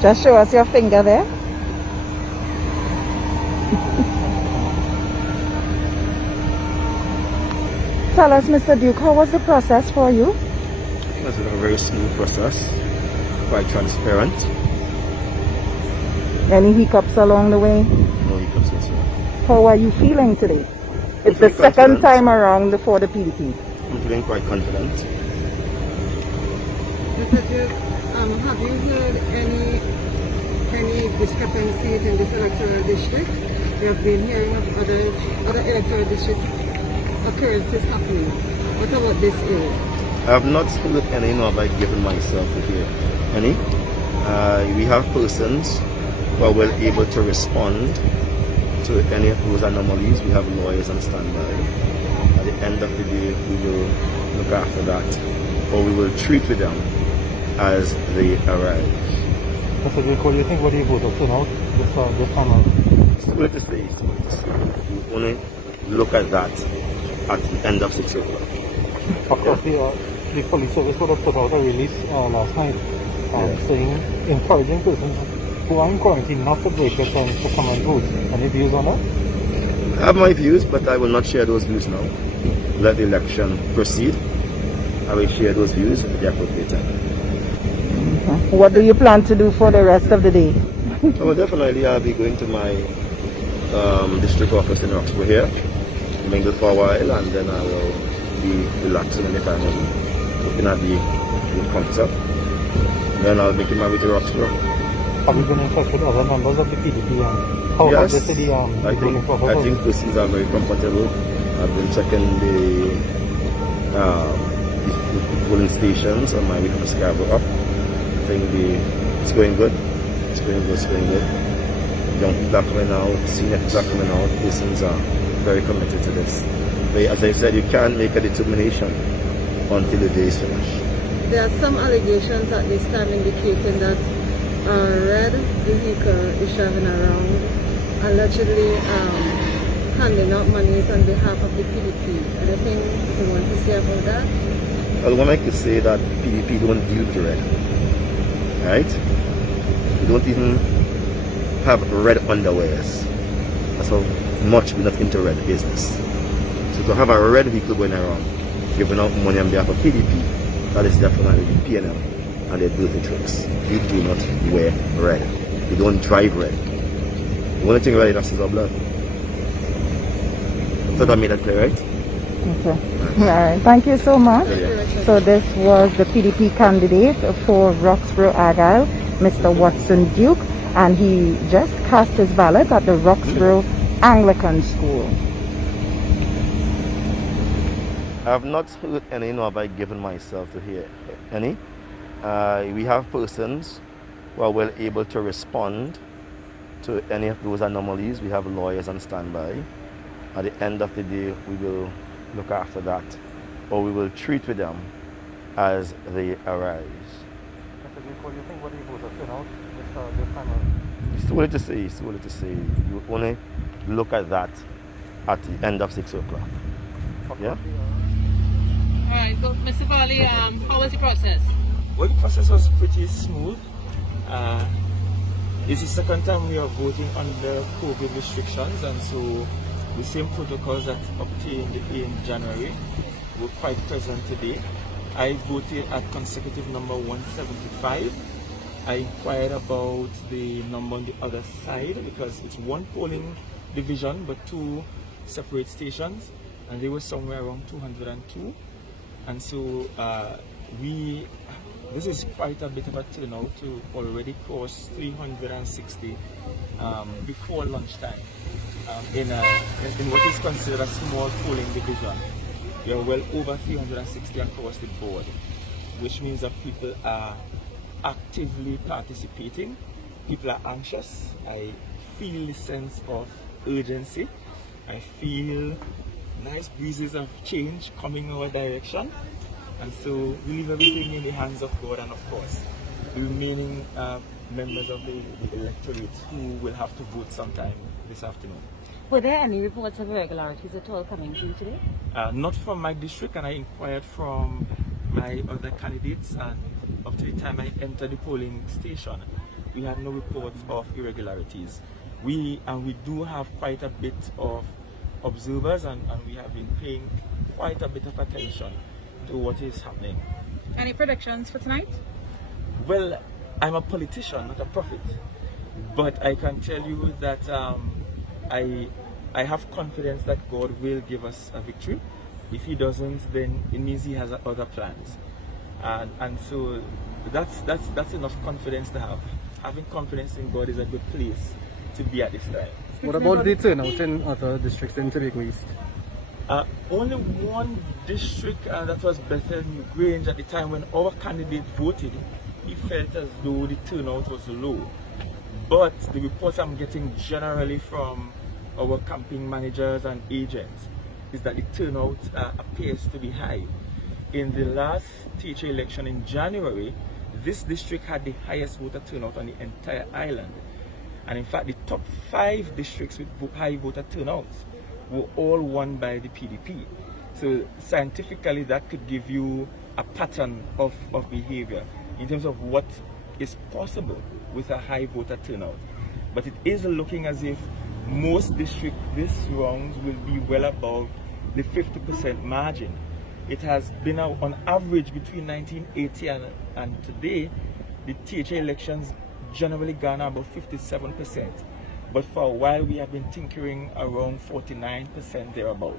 Just show us your finger there. Tell us, Mr. Duke, how was the process for you? It was a very smooth process, quite transparent. Any hiccups along the way? No hiccups whatsoever. How are you feeling today? It's the second time around for the PDP. I'm feeling quite confident. Mr. Duke, have you heard any discrepancies in this electoral district? We have been hearing of other electoral district occurrences happening. What about this area? I have not heard any, nor have I given myself to hear any. We have persons who are well able to respond to any of those anomalies. We have lawyers on standby. At the end of the day, we will look after that, or we will treat with them as they arrive. Mr. Duke, what do you think? What do you vote up turnout this time out? It's too late to say. It's too late to say. We only look at that at the end of 6 o'clock. Of course, the police service would have put out a release last night saying, encouraging persons who are in quarantine not to break it and to come and vote. Any views on that? I have my views, but I will not share those views now. Let the election proceed. I will share those views at the appropriate time. What do you plan to do for the rest of the day? Oh, definitely I'll be going to my district office in Roxborough here, mingle for a while, and then I will be relaxing in the time and looking at the concert. Then I'll make my way to Roxborough. Have you been in touch with other members of the PDP? How yes, has the city I think persons are very comfortable. I've been checking the polling stations on my way from Scarborough up. I think it's going good. It's going good. Young people are coming out, senior people are coming out. Persons are very committed to this. But as I said, you can't make a determination until the day is finished. There are some allegations at this time indicating that a red vehicle is driving around, allegedly handing out monies on behalf of the PDP. Anything you want to say about that? Well, one I could say that PDP don't deal with red. Right? We don't even have red underwears. That's how much we're not into red business. So to have a red vehicle going around, giving out money on behalf of PDP, that is definitely the PNM and their dirty tricks. We do not wear red. We don't drive red. The only thing red is our blood. So I made that clear, right? Okay. All right. Thank you so much. So this was the PDP candidate for Roxborough Argyle, Mr. Watson Duke, and he just cast his ballot at the Roxborough Anglican School. I have not heard any, nor have I given myself to hear any. We have persons who are well able to respond to any of those anomalies. We have lawyers on standby. At the end of the day, we will look after that, or we will treat with them as they arise. Mr. Duke, what do you think? What do you vote up turnout this time out? It's too early to say. It's too early to say. You only look at that at the end of 6 o'clock. Yeah? Alright, so Mr. Farley, how was the process? Well, the process was pretty smooth. It's the second time we are voting under COVID restrictions, and so the same protocols that obtained in January were quite present today. I voted at consecutive number 175. I inquired about the number on the other side because it's one polling division but two separate stations, and they were somewhere around 202. And so this is quite a bit of a turnout to already cross 360 before lunchtime in what is considered a small polling division. We are well over 360 across the board, which means that people are actively participating. People are anxious. I feel the sense of urgency. I feel nice breezes of change coming our direction, and so we leave everything in the hands of God, and of course the remaining members of the electorate who will have to vote sometime this afternoon. Were there any reports of irregularities at all coming through today? Not from my district, and I inquired from my other candidates, and up to the time I entered the polling station, we had no reports of irregularities. We do have quite a bit of observers, and we have been paying quite a bit of attention to what is happening. Any predictions for tonight? Well, I'm a politician, not a prophet, but I can tell you that I have confidence that God will give us a victory. If He doesn't, then it means He has other plans, and so that's enough confidence to have. Having confidence in God is a good place to be at this time. What about the turnout in other districts in Tobago East? Only one district that was better than Grange at the time when our candidate voted. He felt as though the turnout was low. But the reports I'm getting generally from our campaign managers and agents is that the turnout appears to be high. In the last THA election in January, this district had the highest voter turnout on the entire island. And in fact, the top 5 districts with high voter turnouts were all won by the PDP. So scientifically, that could give you a pattern of behavior in terms of what is possible with a high voter turnout. But it is looking as if most districts this round will be well above the 50% margin. It has been on average between 1980 and today, the THA elections generally garner about 57%. But for a while we have been tinkering around 49% thereabout.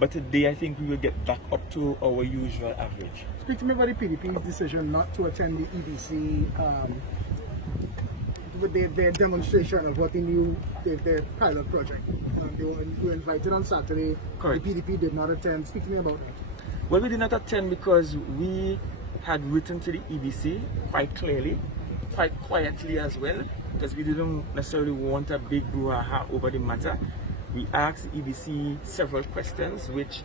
But today I think we will get back up to our usual average. Speak to me about the PDP's decision not to attend the EBC with their demonstration of what they knew their pilot project. They were invited on Saturday. Correct. The PDP did not attend. Speak to me about that. Well, we did not attend because we had written to the EBC quite clearly, quite quietly as well, because we didn't necessarily want a big brouhaha over the matter. We asked the EBC several questions which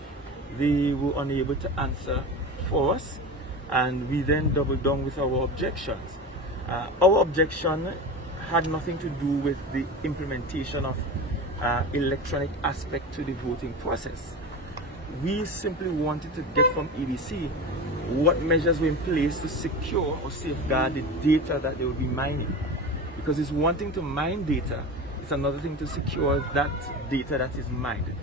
they were unable to answer for us, and we then doubled down with our objections. Our objection had nothing to do with the implementation of electronic aspect to the voting process. We simply wanted to get from EBC what measures were in place to secure or safeguard the data that they will be mining. Because it's one thing to mine data, it's another thing to secure that data that is mined.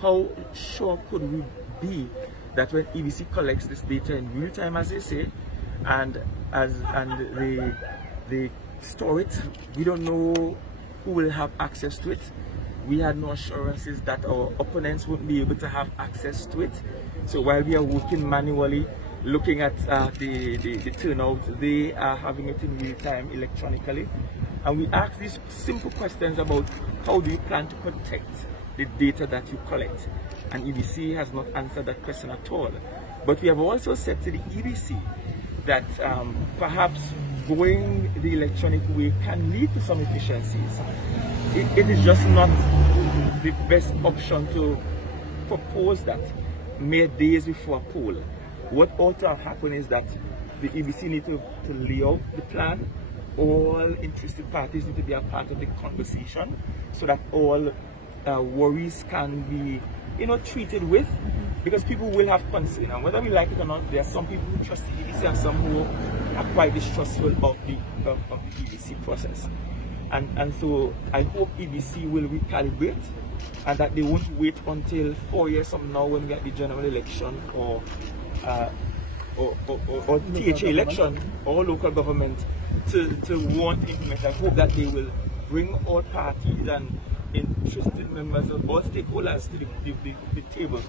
How sure could we be that when EBC collects this data in real time, as they say, and they store it, we don't know who will have access to it. We had no assurances that our opponents wouldn't be able to have access to it. So while we are working manually, looking at the turnout, they are having it in real time electronically. And we ask these simple questions about how do you plan to protect the data that you collect. And EBC has not answered that question at all. But we have also said to the EBC that perhaps going the electronic way can lead to some efficiencies. It is just not the best option to propose that mere days before a poll. What ought to have happened is that the EBC need to lay out the plan. All interested parties need to be a part of the conversation so that all worries can be, treated with, because people will have concern, and whether we like it or not, there are some people who trust the EBC and some who are quite distrustful of the EBC process. And so I hope EBC will recalibrate, and that they won't wait until 4 years from now when we get the general election or THA election or local government to want to implement. I hope that they will bring all parties and interested members of all stakeholders to the table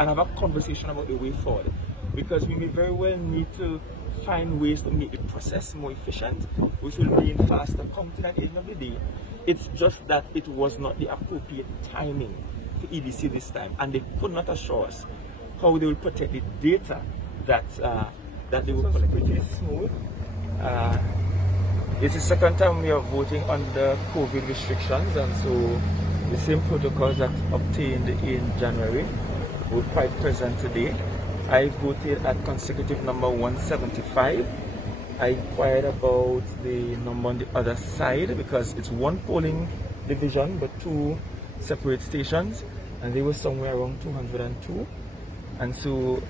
and have a conversation about the way forward, because we may very well need to find ways to make the process more efficient, which will mean faster counting at the end of the day. It's just that it was not the appropriate timing for EBC this time, and they could not assure us how they will protect the data that they will collect. Which is smooth. It's the second time we are voting under COVID restrictions, and so the same protocols that obtained in January were quite present today. I voted at consecutive number 175. I inquired about the number on the other side because it's one polling division but 2 separate stations, and they were somewhere around 202. And so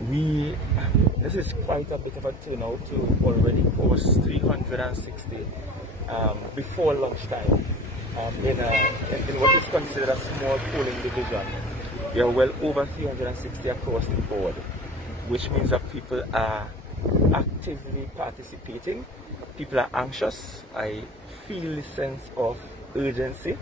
This is quite a bit of a turnout to already post 360 before lunchtime in what is considered a small polling division. We are well over 360 across the board, which means that people are actively participating. People are anxious. I feel the sense of urgency